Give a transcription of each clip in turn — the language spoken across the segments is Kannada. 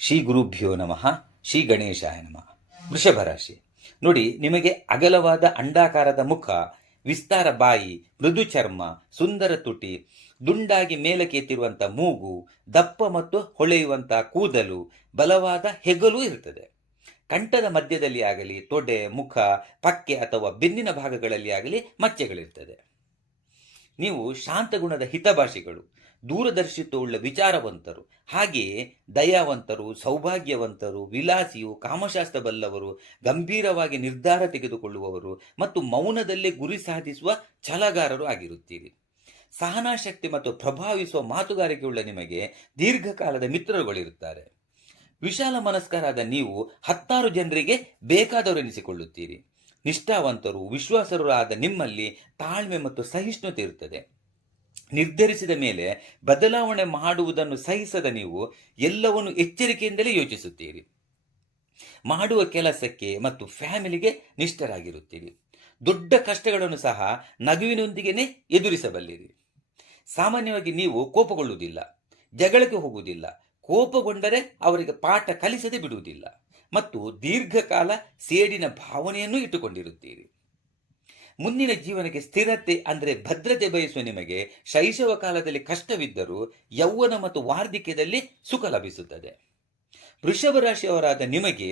ಶ್ರೀ ಗುರುಭ್ಯೋ ನಮಃ. ಶ್ರೀ ಗಣೇಶಾಯ ನಮಃ. ವೃಷಭ ರಾಶಿ ನೋಡಿ, ನಿಮಗೆ ಅಗಲವಾದ ಅಂಡಾಕಾರದ ಮುಖ, ವಿಸ್ತಾರ ಬಾಯಿ, ಮೃದು ಚರ್ಮ, ಸುಂದರ ತುಟಿ, ದುಂಡಾಗಿ ಮೇಲಕ್ಕೆ ಎತ್ತಿರುವಂಥ ಮೂಗು, ದಪ್ಪ ಮತ್ತು ಹೊಳೆಯುವಂಥ ಕೂದಲು, ಬಲವಾದ ಹೆಗಲು ಇರುತ್ತದೆ. ಕಂಠದ ಮಧ್ಯದಲ್ಲಿ ಆಗಲಿ, ತೊಡೆ, ಮುಖ, ಪಕ್ಕೆ ಅಥವಾ ಬೆನ್ನಿನ ಭಾಗಗಳಲ್ಲಿ ಆಗಲಿ ಮಚ್ಚೆಗಳಿರ್ತದೆ. ನೀವು ಶಾಂತಗುಣದ ಹಿತಭಾಷಿಗಳು, ದೂರದರ್ಶಿತ್ವವುಳ್ಳ ವಿಚಾರವಂತರು, ಹಾಗೆಯೇ ದಯಾವಂತರು, ಸೌಭಾಗ್ಯವಂತರು, ವಿಲಾಸಿಯು, ಕಾಮಶಾಸ್ತ್ರ ಬಲ್ಲವರು, ಗಂಭೀರವಾಗಿ ನಿರ್ಧಾರ ತೆಗೆದುಕೊಳ್ಳುವವರು ಮತ್ತು ಮೌನದಲ್ಲೇ ಗುರಿ ಸಾಧಿಸುವ ಛಲಗಾರರು ಆಗಿರುತ್ತೀರಿ. ಸಹನಾಶಕ್ತಿ ಮತ್ತು ಪ್ರಭಾವಿಸುವ ಮಾತುಗಾರಿಕೆಯುಳ್ಳ ನಿಮಗೆ ದೀರ್ಘಕಾಲದ ಮಿತ್ರರುಗಳಿರುತ್ತಾರೆ. ವಿಶಾಲ ಮನಸ್ಕರಾದ ನೀವು 10 ಜನರಿಗೆ ಬೇಕಾದವರೆನಿಸಿಕೊಳ್ಳುತ್ತೀರಿ. ನಿಷ್ಠಾವಂತರು, ವಿಶ್ವಾಸರು ಆದ ನಿಮ್ಮಲ್ಲಿ ತಾಳ್ಮೆ ಮತ್ತು ಸಹಿಷ್ಣುತೆ ಇರುತ್ತದೆ. ನಿರ್ಧರಿಸಿದ ಮೇಲೆ ಬದಲಾವಣೆ ಮಾಡುವುದನ್ನು ಸಹಿಸದ ನೀವು ಎಲ್ಲವನ್ನು ಎಚ್ಚರಿಕೆಯಿಂದಲೇ ಯೋಚಿಸುತ್ತೀರಿ. ಮಾಡುವ ಕೆಲಸಕ್ಕೆ ಮತ್ತು ಫ್ಯಾಮಿಲಿಗೆ ನಿಷ್ಠರಾಗಿರುತ್ತೀರಿ. ದೊಡ್ಡ ಕಷ್ಟಗಳನ್ನು ಸಹ ನಗುವಿನೊಂದಿಗೆ ಎದುರಿಸಬಲ್ಲಿರಿ. ಸಾಮಾನ್ಯವಾಗಿ ನೀವು ಕೋಪಗೊಳ್ಳುವುದಿಲ್ಲ, ಜಗಳಕ್ಕೆ ಹೋಗುವುದಿಲ್ಲ, ಕೋಪಗೊಂಡರೆ ಅವರಿಗೆ ಪಾಠ ಕಲಿಸದೆ ಬಿಡುವುದಿಲ್ಲ ಮತ್ತು ದೀರ್ಘಕಾಲ ಸೇಡಿನ ಭಾವನೆಯನ್ನು ಇಟ್ಟುಕೊಂಡಿರುತ್ತೀರಿ. ಮುಂದಿನ ಜೀವನಕ್ಕೆ ಸ್ಥಿರತೆ ಅಂದರೆ ಭದ್ರತೆ ಬಯಸುವ ನಿಮಗೆ ಶೈಶವ ಕಾಲದಲ್ಲಿ ಕಷ್ಟವಿದ್ದರೂ ಯೌವನ ಮತ್ತು ವಾರ್ಧಕ್ಯದಲ್ಲಿ ಸುಖ ಲಭಿಸುತ್ತದೆ. ವೃಷಭ ರಾಶಿಯವರಾದ ನಿಮಗೆ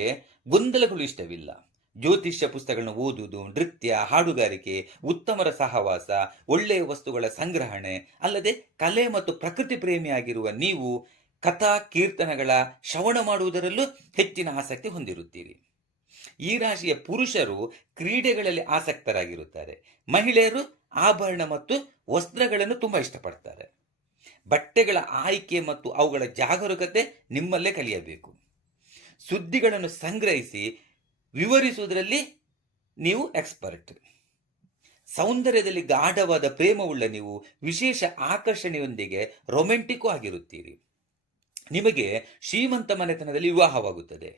ಗೊಂದಲಗಳು ಇಷ್ಟವಿಲ್ಲ. ಜ್ಯೋತಿಷ್ಯ ಪುಸ್ತಕಗಳನ್ನು ಓದುವುದು, ನೃತ್ಯ, ಹಾಡುಗಾರಿಕೆ, ಉತ್ತಮರ ಸಹವಾಸ, ಒಳ್ಳೆಯ ವಸ್ತುಗಳ ಸಂಗ್ರಹಣೆ, ಅಲ್ಲದೆ ಕಲೆ ಮತ್ತು ಪ್ರಕೃತಿ ಪ್ರೇಮಿಯಾಗಿರುವ ನೀವು ಕಥಾ ಕೀರ್ತನಗಳ ಶ್ರವಣ ಮಾಡುವುದರಲ್ಲೂ ಹೆಚ್ಚಿನ ಆಸಕ್ತಿ ಹೊಂದಿರುತ್ತೀರಿ. ಈ ರಾಶಿಯ ಪುರುಷರು ಕ್ರೀಡೆಗಳಲ್ಲಿ ಆಸಕ್ತರಾಗಿರುತ್ತಾರೆ. ಮಹಿಳೆಯರು ಆಭರಣ ಮತ್ತು ವಸ್ತ್ರಗಳನ್ನು ತುಂಬಾ ಇಷ್ಟಪಡ್ತಾರೆ. ಬಟ್ಟೆಗಳ ಆಯ್ಕೆ ಮತ್ತು ಅವುಗಳ ಜಾಗರೂಕತೆ ನಿಮ್ಮಲ್ಲೇ ಕಲಿಯಬೇಕು. ಸುದ್ದಿಗಳನ್ನು ಸಂಗ್ರಹಿಸಿ ವಿವರಿಸುವುದರಲ್ಲಿ ನೀವು ಎಕ್ಸ್ಪರ್ಟ್. ಸೌಂದರ್ಯದಲ್ಲಿ ಗಾಢವಾದ ಪ್ರೇಮವುಳ್ಳ ನೀವು ವಿಶೇಷ ಆಕರ್ಷಣೆಯೊಂದಿಗೆ ರೊಮ್ಯಾಂಟಿಕ್ ಆಗಿರುತ್ತೀರಿ. ನಿಮಗೆ ಶ್ರೀಮಂತ ಮನೆತನದಲ್ಲಿ ವಿವಾಹವಾಗುತ್ತದೆ.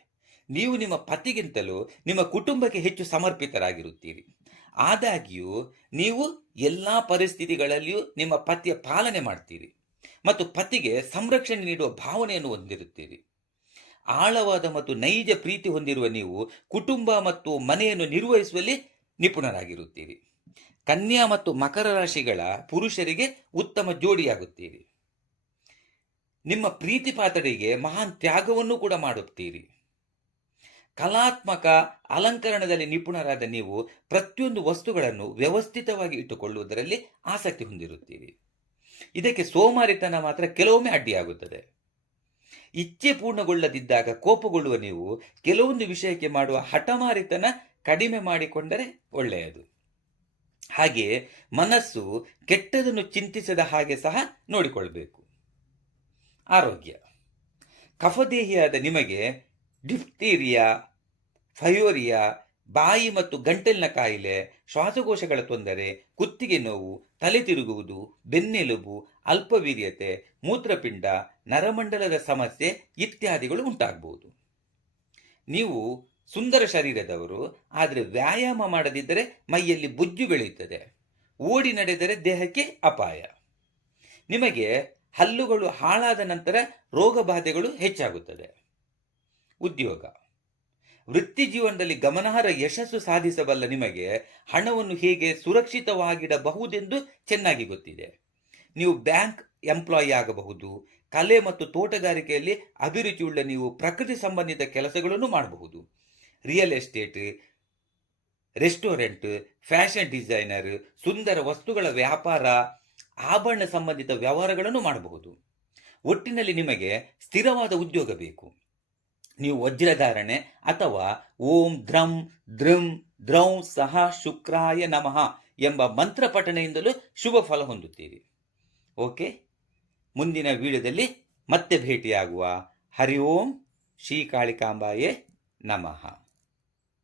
ನೀವು ನಿಮ್ಮ ಪತಿಗಿಂತಲೂ ನಿಮ್ಮ ಕುಟುಂಬಕ್ಕೆ ಹೆಚ್ಚು ಸಮರ್ಪಿತರಾಗಿರುತ್ತೀರಿ. ಆದಾಗ್ಯೂ ನೀವು ಎಲ್ಲ ಪರಿಸ್ಥಿತಿಗಳಲ್ಲಿಯೂ ನಿಮ್ಮ ಪತಿಯ ಪಾಲನೆ ಮಾಡ್ತೀರಿ ಮತ್ತು ಪತಿಗೆ ಸಂರಕ್ಷಣೆ ನೀಡುವ ಭಾವನೆಯನ್ನು ಹೊಂದಿರುತ್ತೀರಿ. ಆಳವಾದ ಮತ್ತು ನೈಜ ಪ್ರೀತಿ ಹೊಂದಿರುವ ನೀವು ಕುಟುಂಬ ಮತ್ತು ಮನೆಯನ್ನು ನಿರ್ವಹಿಸುವಲ್ಲಿ ನಿಪುಣರಾಗಿರುತ್ತೀರಿ. ಕನ್ಯಾ ಮತ್ತು ಮಕರ ರಾಶಿಗಳ ಪುರುಷರಿಗೆ ಉತ್ತಮ ಜೋಡಿಯಾಗುತ್ತೀರಿ. ನಿಮ್ಮ ಪ್ರೀತಿ ಪಾತ್ರರಿಗೆ ಮಹಾನ್ ತ್ಯಾಗವನ್ನು ಕೂಡ ಮಾಡುತ್ತೀರಿ. ಕಲಾತ್ಮಕ ಅಲಂಕರಣದಲ್ಲಿ ನಿಪುಣರಾದ ನೀವು ಪ್ರತಿಯೊಂದು ವಸ್ತುಗಳನ್ನು ವ್ಯವಸ್ಥಿತವಾಗಿ ಇಟ್ಟುಕೊಳ್ಳುವುದರಲ್ಲಿ ಆಸಕ್ತಿ ಹೊಂದಿರುತ್ತೀರಿ. ಇದಕ್ಕೆ ಸೋಮಾರಿತನ ಮಾತ್ರ ಕೆಲವೊಮ್ಮೆ ಅಡ್ಡಿಯಾಗುತ್ತದೆ. ಇಚ್ಛೆ ಪೂರ್ಣಗೊಳ್ಳದಿದ್ದಾಗ ಕೋಪಗೊಳ್ಳುವ ನೀವು ಕೆಲವೊಂದು ವಿಷಯಕ್ಕೆ ಮಾಡುವ ಹಠಮಾರಿತನ ಕಡಿಮೆ ಮಾಡಿಕೊಂಡರೆ ಒಳ್ಳೆಯದು. ಹಾಗೆಯೇ ಮನಸ್ಸು ಕೆಟ್ಟದನ್ನು ಚಿಂತಿಸದ ಹಾಗೆ ಸಹ ನೋಡಿಕೊಳ್ಬೇಕು. ಆರೋಗ್ಯ, ಕಫದೇಹಿಯಾದ ನಿಮಗೆ ಡಿಫ್ತೀರಿಯಾ, ಫಯೋರಿಯಾ, ಬಾಯಿ ಮತ್ತು ಗಂಟಲಿನ ಕಾಯಿಲೆ, ಶ್ವಾಸಕೋಶಗಳ ತೊಂದರೆ, ಕುತ್ತಿಗೆ ನೋವು, ತಲೆ ತಿರುಗುವುದು, ಬೆನ್ನೆಲುಬು, ಅಲ್ಪವೀರ್ಯತೆ, ಮೂತ್ರಪಿಂಡ, ನರಮಂಡಲದ ಸಮಸ್ಯೆ ಇತ್ಯಾದಿಗಳು ಉಂಟಾಗಬಹುದು. ನೀವು ಸುಂದರ ಶರೀರದವರು, ಆದರೆ ವ್ಯಾಯಾಮ ಮಾಡದಿದ್ದರೆ ಮೈಯಲ್ಲಿ ಬೊಜ್ಜು ಬೆಳೆಯುತ್ತದೆ. ಓಡಿ ನಡೆದರೆ ದೇಹಕ್ಕೆ ಅಪಾಯ. ನಿಮಗೆ ಹಲ್ಲುಗಳು ಹಾಳಾದ ನಂತರ ರೋಗ ಬಾಧೆಗಳು ಹೆಚ್ಚಾಗುತ್ತದೆ. ಉದ್ಯೋಗ, ವೃತ್ತಿ ಜೀವನದಲ್ಲಿ ಗಮನಾರ್ಹ ಯಶಸ್ಸು ಸಾಧಿಸಬಲ್ಲ ನಿಮಗೆ ಹಣವನ್ನು ಹೇಗೆ ಸುರಕ್ಷಿತವಾಗಿಡಬಹುದೆಂದು ಚೆನ್ನಾಗಿ ಗೊತ್ತಿದೆ. ನೀವು ಬ್ಯಾಂಕ್ ಎಂಪ್ಲಾಯಿ ಆಗಬಹುದು. ಕಲೆ ಮತ್ತು ತೋಟಗಾರಿಕೆಯಲ್ಲಿ ಅಭಿರುಚಿಯುಳ್ಳ ನೀವು ಪ್ರಕೃತಿ ಸಂಬಂಧಿತ ಕೆಲಸಗಳನ್ನು ಮಾಡಬಹುದು. Real estate, restaurant, fashion designer, ಸುಂದರ ವಸ್ತುಗಳ ವ್ಯಾಪಾರ, ಆಭರಣ ಸಂಬಂಧಿತ ವ್ಯವಹಾರಗಳನ್ನು ಮಾಡಬಹುದು. ಒಟ್ಟಿನಲ್ಲಿ ನಿಮಗೆ ಸ್ಥಿರವಾದ ಉದ್ಯೋಗ ಬೇಕು. ನೀವು ವಜ್ರಧಾರಣೆ ಅಥವಾ ಓಂ ದ್ರಂ ದ್ರಂ ದ್ರೌ ಸಹ ಶುಕ್ರಾಯ ನಮಃ ಎಂಬ ಮಂತ್ರ ಪಠಣೆಯಿಂದಲೂ ಶುಭ ಫಲ ಹೊಂದುತ್ತೀರಿ. ಓಕೆ, ಮುಂದಿನ ವಿಡಿಯೋದಲ್ಲಿ ಮತ್ತೆ ಭೇಟಿಯಾಗುವ. ಹರಿ ಓಂ ಶ್ರೀ ಕಾಳಿಕಾಂಬಾಯೇ ನಮಃ.